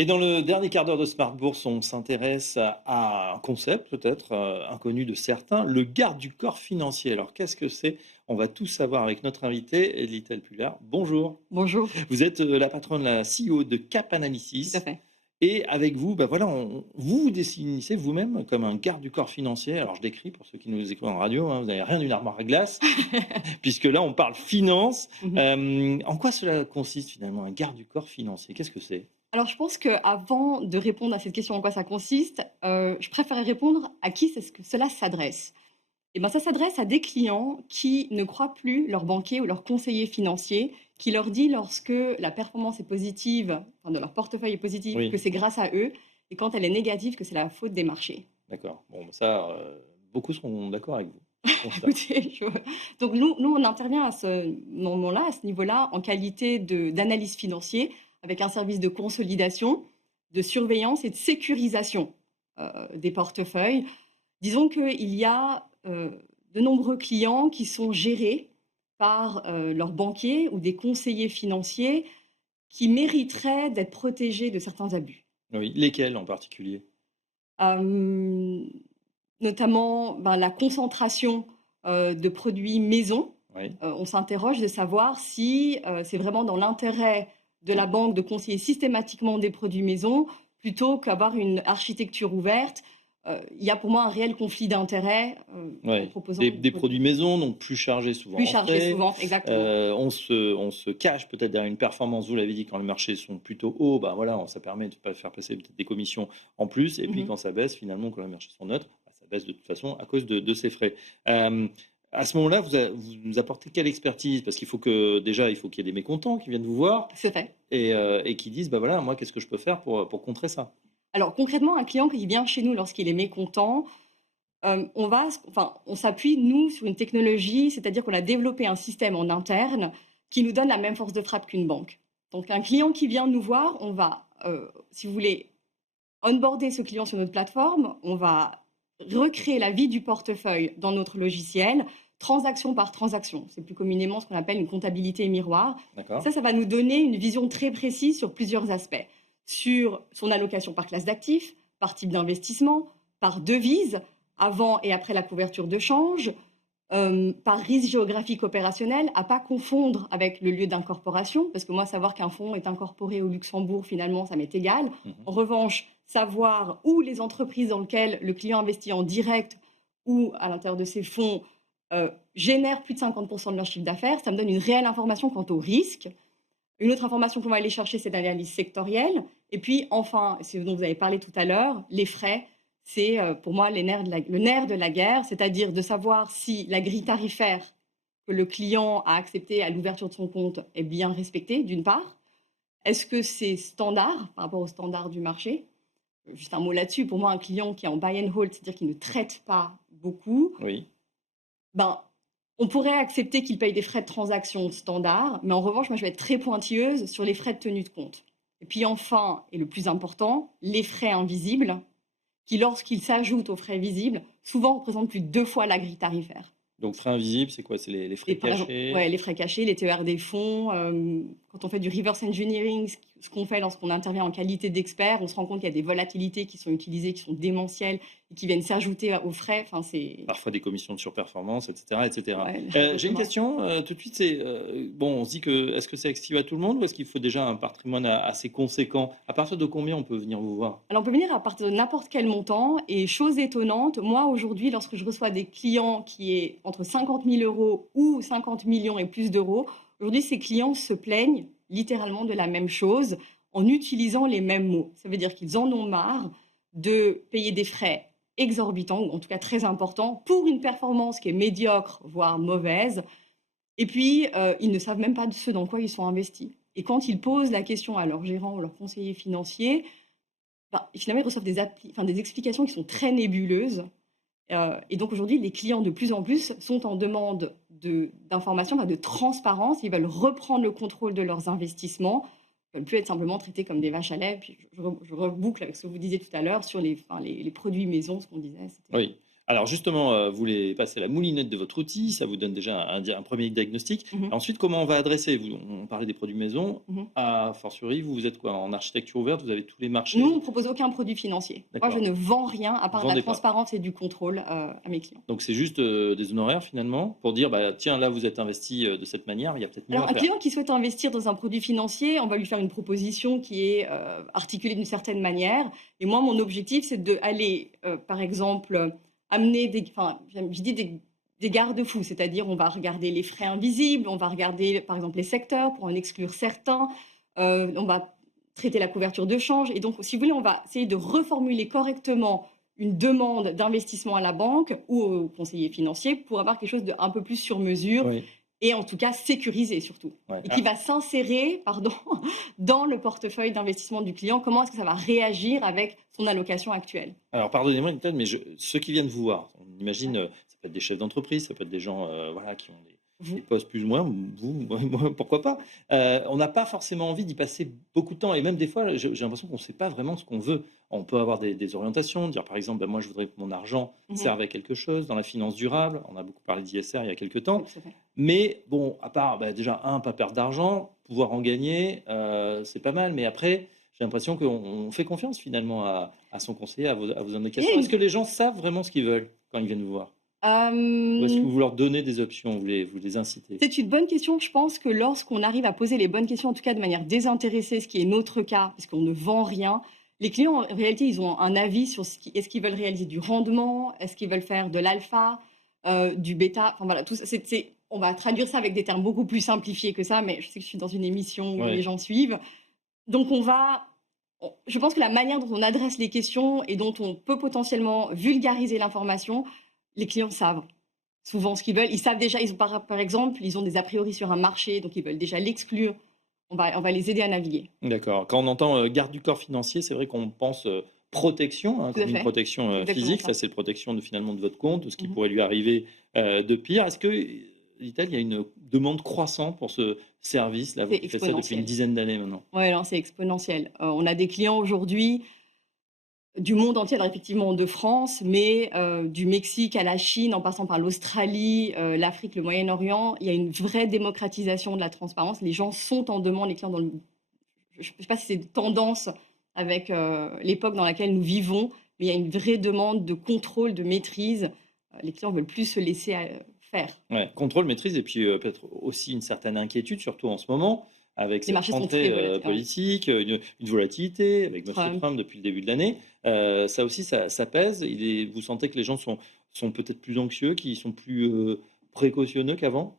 Et dans le dernier quart d'heure de Smart Bourse, on s'intéresse à un concept peut-être inconnu de certains, le garde du corps financier. Alors qu'est-ce que c'est? On va tout savoir avec notre invité, Litel Pullard. Bonjour. Bonjour, Vous êtes la patronne, la CEO de Cap tout à Analysis. fait. Et avec vous, bah voilà, vous vous définissez vous-même comme un garde du corps financier. Alors je décris pour ceux qui nous écoutent en radio, hein, vous n'avez rien d'une armoire à glace, puisque là on parle finance. Mmh. En quoi cela consiste finalement, un garde du corps financier? Qu'est-ce que c'est? Alors je pense qu'avant de répondre à cette question en quoi ça consiste, je préférerais répondre à qui c'est ce que cela s'adresse. Et ben, ça s'adresse à des clients qui ne croient plus leur banquier ou leur conseiller financier, qui leur dit lorsque la performance est positive, enfin de leur portefeuille est positive, que Oui. c'est grâce à eux et quand elle est négative, que c'est la faute des marchés. D'accord. Bon, bah, ça, beaucoup seront d'accord avec vous, sur ce constat. Écoutez, donc nous, on intervient à ce moment-là, à ce niveau-là, en qualité d'analyse financier, avec un service de consolidation, de surveillance et de sécurisation des portefeuilles. Disons qu'il y a de nombreux clients qui sont gérés par leurs banquiers ou des conseillers financiers qui mériteraient d'être protégés de certains abus. Oui, lesquels en particulier? Hem, Notamment, ben, la concentration, de produits maison. Oui. On s'interroge de savoir si, c'est vraiment dans l'intérêt de la banque de conseiller systématiquement des produits maison, plutôt qu'avoir une architecture ouverte. Il y a pour moi un réel conflit d'intérêts, en Ouais. proposant des Des produits produits maison, donc plus chargés souvent plus en chargés frais. souvent, exactement. On se cache peut-être derrière une performance, vous l'avez dit, quand les marchés sont plutôt hauts, bah, voilà, ça permet de pas faire passer peut-être des commissions en plus et puis Mmh. quand ça baisse finalement, quand les marchés sont neutres, bah, ça baisse de toute façon à cause de ces frais. Hem, à ce moment-là, vous nous apportez quelle expertise? Parce qu'il faut que déjà, il faut qu'il y ait des mécontents qui viennent vous voir C'est fait. et qui disent: «Bah, voilà, moi, qu'est-ce que je peux faire pour contrer ça?» Alors concrètement, un client qui vient chez nous lorsqu'il est mécontent, on s'appuie, nous, sur une technologie, c'est-à-dire qu'on a développé un système en interne qui nous donne la même force de frappe qu'une banque. Donc un client qui vient nous voir, on va, si vous voulez, onboarder ce client sur notre plateforme, on va recréer la vie du portefeuille dans notre logiciel, transaction par transaction. C'est plus communément ce qu'on appelle une comptabilité miroir. Et D'accord. ça va nous donner une vision très précise sur plusieurs aspects. Sur son allocation par classe d'actifs, par type d'investissement, par devise, avant et après la couverture de change, par risque géographique opérationnel, à pas confondre avec le lieu d'incorporation, parce que moi, savoir qu'un fonds est incorporé au Luxembourg, finalement, ça m'est égal. Mmh. En revanche, savoir où les entreprises dans lesquelles le client investit en direct ou à l'intérieur de ses fonds génèrent plus de 50% de leur chiffre d'affaires, ça me donne une réelle information quant au risque. Une autre information qu'on va aller chercher, c'est l'analyse sectorielle. Et puis enfin, c'est ce dont vous avez parlé tout à l'heure, les frais, c'est pour moi le nerf de la guerre, c'est-à-dire de savoir si la grille tarifaire que le client a acceptée à l'ouverture de son compte est bien respectée, d'une part. Est-ce que c'est standard par rapport aux standards du marché? Juste un mot là-dessus, pour moi, un client qui est en buy and hold, c'est-à-dire qui ne traite pas beaucoup, Oui. ben, on pourrait accepter qu'il paye des frais de transaction standards, mais en revanche, moi, je vais être très pointilleuse sur les frais de tenue de compte. Et puis enfin, et le plus important, les frais invisibles, qui, lorsqu'ils s'ajoutent aux frais visibles, souvent représentent plus de 2 fois la grille tarifaire. Donc frais invisibles, c'est quoi? C'est les Et frais par exemple, cachés? ouais, les frais cachés, les TER des fonds, quand on fait du reverse engineering, ce qu'on fait lorsqu'on intervient en qualité d'expert, on se rend compte qu'il y a des volatilités qui sont utilisées, qui sont démentielles et qui viennent s'ajouter aux frais. Enfin, c'est Parfois des commissions de surperformance, et cetera, et cetera. ouais, J'ai une exactement. question, tout de suite, c'est, bon, on se dit que est-ce que c'est accessible à tout le monde ou est-ce qu'il faut déjà un patrimoine assez conséquent? À partir de combien on peut venir vous voir? Alors, on peut venir à partir de n'importe quel montant et chose étonnante, moi, aujourd'hui, lorsque je reçois des clients qui est entre 50 000 € ou 50 millions et plus d'euros, aujourd'hui, ces clients se plaignent littéralement de la même chose en utilisant les mêmes mots. Ça veut dire qu'ils en ont marre de payer des frais exorbitants ou en tout cas très importants pour une performance qui est médiocre, voire mauvaise et puis, ils ne savent même pas de ce dans quoi ils sont investis et quand ils posent la question à leur gérant ou leur conseiller financier, bah, finalement, ils reçoivent des explications qui sont très nébuleuses, et donc aujourd'hui, les clients, de plus en plus, sont en demande d'informations, enfin de transparence. Ils veulent reprendre le contrôle de leurs investissements. Ils veulent plus être simplement traités comme des vaches à lait. Puis je reboucle avec ce que vous disiez tout à l'heure sur les produits maison, ce qu'on disait, c'était Oui. Alors justement, vous voulez passer la moulinette de votre outil, ça vous donne déjà un 1er diagnostic. Mmh. Ensuite, comment on va adresser? On parlait des produits maison, Mmh. a fortiori, vous êtes quoi? En architecture ouverte, vous avez tous les Nous, on marchés? ne propose aucun produit financier. Moi, je D'accord, ne vends rien à vous part de la vendez pas. transparence et du contrôle, à mes clients. Donc c'est juste, des honoraires finalement pour dire: «Bah, tiens, là, vous êtes investi, de cette manière, il y a peut-être mieux à Alors, un faire». client qui souhaite investir dans un produit financier, on va lui faire une proposition qui est, articulée d'une certaine manière et moi, mon objectif, c'est d'aller, par exemple, amener des enfin, je dis des garde-fous, c'est-à-dire on va regarder les frais invisibles, on va regarder, par exemple, les secteurs pour en exclure certains, on va traiter la couverture de change et donc si vous voulez, on va essayer de reformuler correctement une demande d'investissement à la banque ou au conseiller financier pour avoir quelque chose d'un peu plus sur mesure Oui, et en tout cas sécurisé surtout ouais. et qui va s'insérer, pardon, dans le portefeuille d'investissement du client. Comment est-ce que ça va réagir avec son allocation actuelle? Alors pardonnez-moi Nathan, mais ceux qui viennent vous voir, on imagine, Ouais. ça peut être des chefs d'entreprise, ça peut être des gens, voilà, qui ont des Vous? postes plus ou moins, vous, moi, pourquoi pas? On n'a pas forcément envie d'y passer beaucoup de temps et même des fois, j'ai l'impression qu'on ne sait pas vraiment ce qu'on veut. On peut avoir des orientations, dire par exemple: «Bah, moi je voudrais que mon argent Mmh. serve à quelque chose dans la finance durable». On a beaucoup parlé d'ISR il y a quelque temps. Oui, tout à fait. Mais bon, à part, bah, déjà pas perdre d'argent, pouvoir en gagner, c'est pas mal. Mais après, j'ai l'impression qu'on fait confiance finalement à son conseiller, à vos Il y a indications. Est-ce une que les gens savent vraiment ce qu'ils veulent quand ils viennent vous voir? Ou est-ce que hem, vous leur donnez des options, vous les incitez? c'est une bonne question. Je pense que lorsqu'on arrive à poser les bonnes questions, en tout cas de manière désintéressée, ce qui est notre cas, puisqu'on ne vend rien, les clients, en réalité, ils ont un avis sur est-ce qu'ils veulent réaliser du rendement? Est-ce qu'ils veulent faire de l'alpha, du bêta? Enfin voilà, tout ça, on va traduire ça avec des termes beaucoup plus simplifiés que ça, mais je sais que je suis dans une émission où les Ouais, gens suivent. Donc je pense que la manière dont on adresse les questions et dont on peut potentiellement vulgariser l'information, les clients savent souvent ce qu'ils veulent. Ils savent déjà, ils ont par exemple, ils ont des a priori sur un marché, donc ils veulent déjà l'exclure. On va les aider à naviguer. d'accord. Quand on entend, garde du corps financier, c'est vrai qu'on pense, protection, hein, Tout à comme une fait, protection, c'est exactement physique. Ça, ça. c'est protection finalement de votre compte, de ce qui Mmh. pourrait lui arriver, de pire. Est-ce que, il y a une demande croissante pour ce service-là, vous C'est qui faites ça depuis une exponentiel. dizaine d'années maintenant? Ouais, non, c'est exponentiel. On a des clients aujourd'hui du monde entier, alors effectivement de France, mais du Mexique à la Chine, en passant par l'Australie, l'Afrique, le Moyen-Orient, il y a une vraie démocratisation de la transparence. Les gens sont en demande, les clients dans le je ne sais pas si c'est une tendance avec, l'époque dans laquelle nous vivons, mais il y a une vraie demande de contrôle, de maîtrise. Les clients veulent plus se laisser, faire. Ouais, contrôle, maîtrise et puis, peut-être aussi une certaine inquiétude, surtout en ce moment, avec Les cette marchés sont très rentrée, volatiles, ouais. politique, une volatilité avec monsieur Trump. Trump depuis le début de l'année. Ça aussi, ça pèse. Vous sentez que les gens sont peut-être plus anxieux, qu'ils sont plus, précautionneux qu'avant?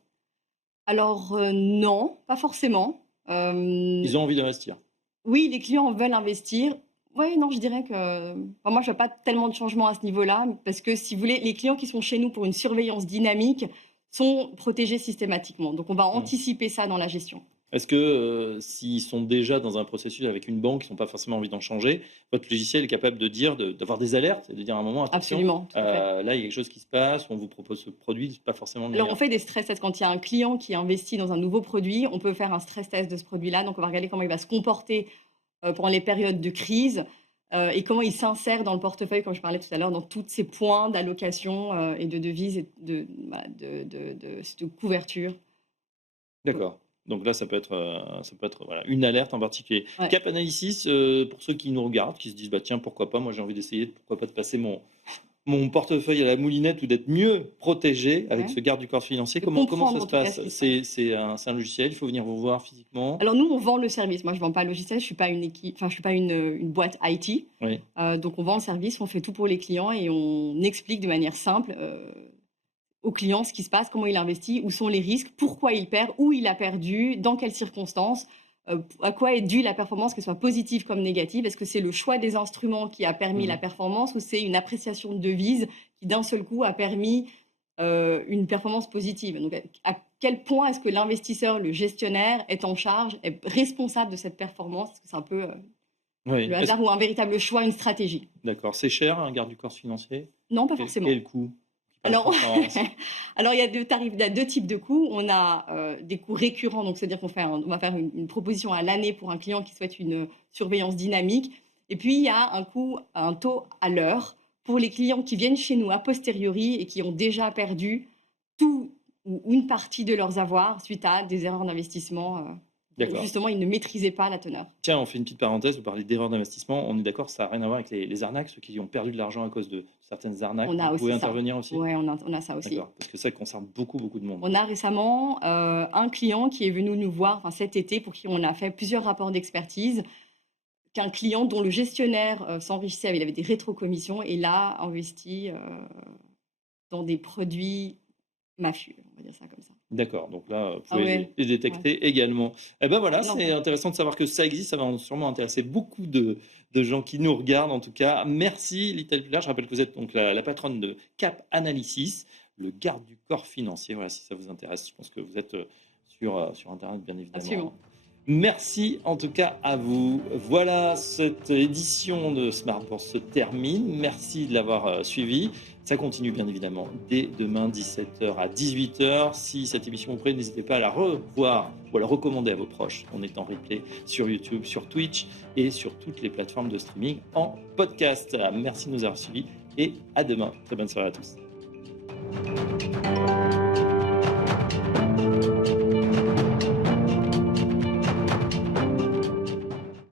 Alors, non, pas forcément. Ils ont envie d'investir? Oui, les clients veulent investir. Oui, non, je dirais que moi, je vois pas tellement de changement à ce niveau-là, parce que si vous voulez, les clients qui sont chez nous pour une surveillance dynamique sont protégés systématiquement. Donc on va Mmh. anticiper ça dans la gestion. Est-ce que, s'ils sont déjà dans un processus avec une banque, ils n'ont pas forcément envie d'en changer, votre logiciel est capable de dire d'avoir des alertes et de dire à un moment: «Attention, Absolument, tout à fait. là, il y a quelque chose qui se passe, on vous propose ce produit, c'est pas forcément le Alors on meilleur». fait des stress tests quand il y a un client qui investit dans un nouveau produit, on peut faire un stress test de ce produit-là. Donc on va regarder comment il va se comporter, pendant les périodes de crise, et comment il s'insère dans le portefeuille, comme je parlais tout à l'heure, dans tous ces points d'allocation, et de devises et voilà, de couverture. D'accord. Donc là, ça peut être, voilà, une alerte en particulier. Ouais, Cap Analysis, pour ceux qui nous regardent, qui se disent: «Bah, tiens, pourquoi pas? Moi, j'ai envie d'essayer, pourquoi pas de passer mon portefeuille à la moulinette ou d'être mieux protégé avec ouais. ce garde du corps financier». De Comment ça comprendre se en tout cas ce passe? qui se passe. C'est un logiciel, il faut venir vous voir physiquement? Alors nous, on vend le service. Moi, je vends pas le logiciel, je suis pas une équipe, enfin, je suis pas une boîte IT. Oui. Donc on vend le service, on fait tout pour les clients et on explique de manière simple, au client ce qui se passe, comment il investit, où sont les risques, pourquoi il perd, où il a perdu, dans quelles circonstances, à quoi est due la performance, qu'elle soit positive comme négative. Est-ce que c'est le choix des instruments qui a permis la Mmh. performance ou c'est une appréciation de devise qui d'un seul coup a permis, une performance positive? Donc à quel point est-ce que l'investisseur, le gestionnaire est en charge, est responsable de cette performance? Est-ce que c'est un peu, Oui. le hasard ou un véritable choix, une stratégie? D'accord, c'est cher un garde du corps financier? Non, pas Quel forcément. coût? Qui parle de Alors transparence. alors il y a 2 types de coûts. On a, des coûts récurrents, donc c'est-à-dire on va faire une proposition à l'année pour un client qui souhaite une, surveillance dynamique et puis il y a un taux à l'heure pour les clients qui viennent chez nous a posteriori et qui ont déjà perdu tout ou une partie de leurs avoirs suite à des erreurs d'investissement, dont D'accord. justement ils ne maîtrisaient pas la teneur. Tiens, on fait une petite parenthèse, vous parlez d'erreurs d'investissement. On est d'accord, ça n'a rien à voir avec les arnaques, ceux qui ont perdu de l'argent à cause de certaines arnaques. On Vous a pouvez aussi ça. intervenir aussi? Ouais, on a ça aussi. D'accord, parce que ça concerne beaucoup, beaucoup de monde. On a récemment, un client qui est venu nous voir, enfin cet été, pour qui on a fait plusieurs rapports d'expertise, qu'un client dont le gestionnaire, s'enrichissait, il avait des rétrocommissions et l'a investi, dans des produits mafieux, on va dire ça comme ça. D'accord, donc là, vous Ah pouvez ouais, les ouais, détecter également. Et ben voilà, c'est énorme. intéressant de savoir que ça existe, ça va sûrement intéresser beaucoup de gens qui nous regardent en tout cas. Merci Little Pilar, je rappelle que vous êtes donc la patronne de Cap Analysis, le garde du corps financier. Voilà, si ça vous intéresse, je pense que vous êtes sur Internet bien évidemment. Absolument. Merci en tout cas à vous. Voilà, cette édition de Smart Bourse se termine. Merci de l'avoir suivi. Ça continue bien évidemment dès demain 17h à 18h. Si cette émission vous plaît, n'hésitez pas à la revoir ou à la recommander à vos proches. On est en replay sur YouTube, sur Twitch et sur toutes les plateformes de streaming en podcast. Merci de nous avoir suivis et à demain. Très bonne soirée à tous.